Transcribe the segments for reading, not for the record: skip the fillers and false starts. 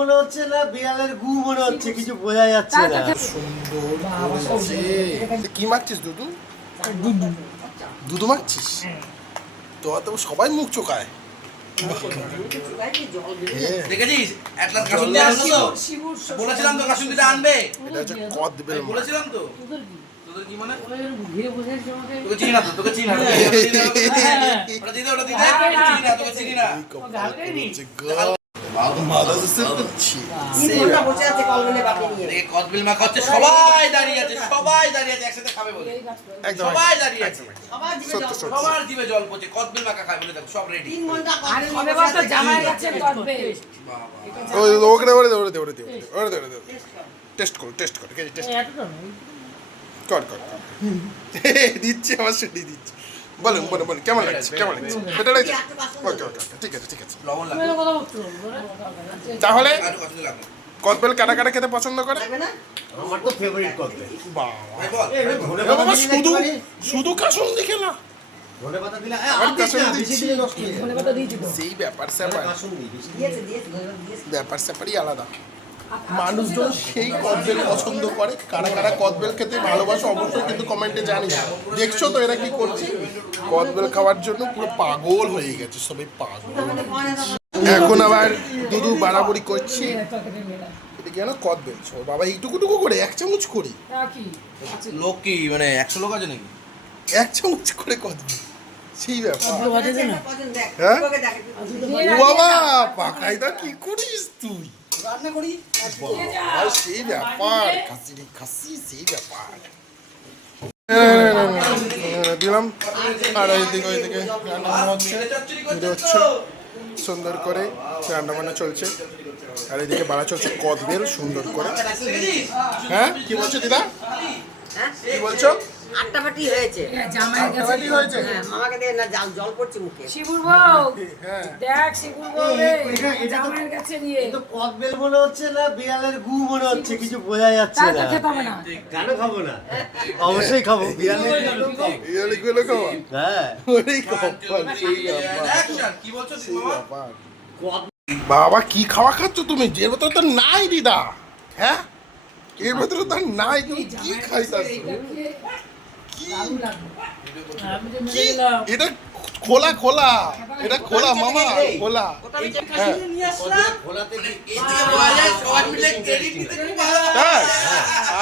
মনে হচ্ছে না বিড়ালের গু মনে হচ্ছে, কিছু বোঝা যাচ্ছে না। সুন্দর করেছে। কি মাখছিস দুধু? দুধু মাখছিস? তো সবাই মুখ চোকায়। দেখেছিস অ্যাটলাস কাসুন্দি আসলো তো? বলেছিলাম তো কাসুন্দিটা আনবে। এটা হচ্ছে কদবেল মাছ। বলেছিলাম তো। তোদের কি মানে? তোকে চিনি না তো, তোকে চিনি না। ওটা দিতে, ওটা দিতে। চিনি না, তোকে চিনি না। কদবেল মাখা হচ্ছে, সবাই দাঁড়িয়ে আছে, সবাই দাঁড়িয়ে আছে একসাথে খাবে বলে। সবাই দাঁড়িয়ে আছে, সবার জিভে জল পড়ছে, কদবেল মাখা খাবে বলে। দেখো সব রেডি। টেস্ট কর, টেস্ট কর, কর কর দিচ্ছে, আমার শুনি দিচ্ছে। বলুন বলুন বলুন, কেমন লাগছে, কেমন লাগছে? এটা লাগছে? ওকে ওকে, ঠিক আছে ঠিক আছে। লবণ লাগবে। তাহলে আর কত লাগবে? কদবেল কাটা কাটা খেতে পছন্দ করে? আমার তো ফেভারিট কদবেল। বাবা, শুধু শুধু কাসুন্দি খেলা? ধনেপাতা দিলে আর কাসুন্দি বেশি দিলে নষ্ট হয়ে যাবে। সেই ব্যাপার স্যাপার, কাসুন্দি বেশি ব্যাপার স্যাপারই আলাদা। মানুষজন সেই কদবেল পছন্দ করে। কারা কারা কদবেল খেতে ভালোবাসে অবশ্যই কিন্তু কমেন্টে জানিস। দেখছো তো এরা কি করছে? কদবেল খাওয়ার জন্য পুরো পাগল হয়ে গেছে, সবাই পাগল। এখন আবার দুধু বাড়াবাড়ি করছে। এটা কেন কদবেল বাবা এইটুকুটুকু করে 1 চামচ করে? লোক কি মানে 100 লোক আছে নাকি? 1 চামচ করে কদবেল, সেই ব্যাপার। হ্যাঁ ও বাবা, পাকাইদা কি করিস তুই? রান্না করি বাবা, সেই ব্যাপার, খাসি সেই ব্যাপার। দিলাম। আর ওইদিকে রান্না বান্না হচ্ছে, সুন্দর করে রান্না বান্না চলছে। আর এদিকে বাড়া চলছে কদবেল সুন্দর করে। হ্যাঁ কি বলছো দিদা? কি বলছো? আটটা বাটি হয়েছে। আটটা বাটি হয়েছে? হ্যাঁ, মামাকে দিয়ে না জল পড়ছে মুখে। শিবুর বউ হ্যাঁ দেখ, শিবুর বউ জামাইয়ের কাছে নিয়ে তো কদবেল মনে হচ্ছে না বিড়ালের গু মনে হচ্ছে, কিছু বোঝা যাচ্ছে তার না। খেতে হবে না। কেন খাবো না? অবশ্যই খাবো বিড়ালের গু। ইয়ালিগুলো খাওয়া? হ্যাঁ ওরে কপাল, সেই ব্যাপার, অ্যাকশন কি বলছো সেই মামা? ব্যাপার। বাবা কি খাওয়া খাচ্ছ তুমি? এর ভেতরে তো নাই দিদা। হ্যাঁ এর ভেতরে তো নাই, তুমি কি খাইতাছ? কি কি এটা? খোলা খোলা, এটা খোলা মামা, খোলা। হ্যাঁ খোলাতে কি এই থেকে বলা যায় সবাই মিলে ক্রেডিট নিতে খুব ভালো। হ্যাঁ।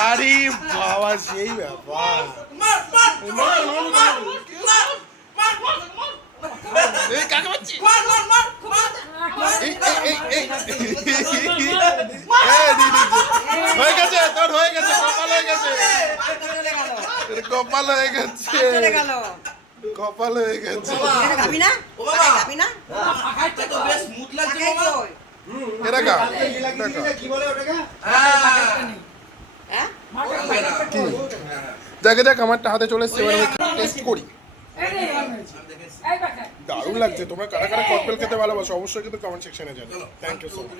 আরে বাবা সেই ব্যাপার। মার মার মার মার এই কাকে মারছি? মার মার মার এই হয়ে গেছে, তোর হয়ে গেছে, কপাল হয়ে গেছে, কপাল হয়ে গেছে, কপাল হয়ে গেছে। খাবি না? ও বাবা খাবি না? পাখাটা তো বেশ স্মুথ লাগছে পাকাই মামা। কই? এটা গা কি বলে ওটাকে? হ্যাঁ? দেখে দেখ আমারটা হাতে চলে এসছে, এবার আমি টেস্ট করি। এই রে, এই পাখা। দারুণ লাগছে। তোমরা কারা কারা ককটেল খেতে ভালোবাসো অবশ্যই কিন্তু কমেন্ট সেকশনে জানাও। Thank you so much.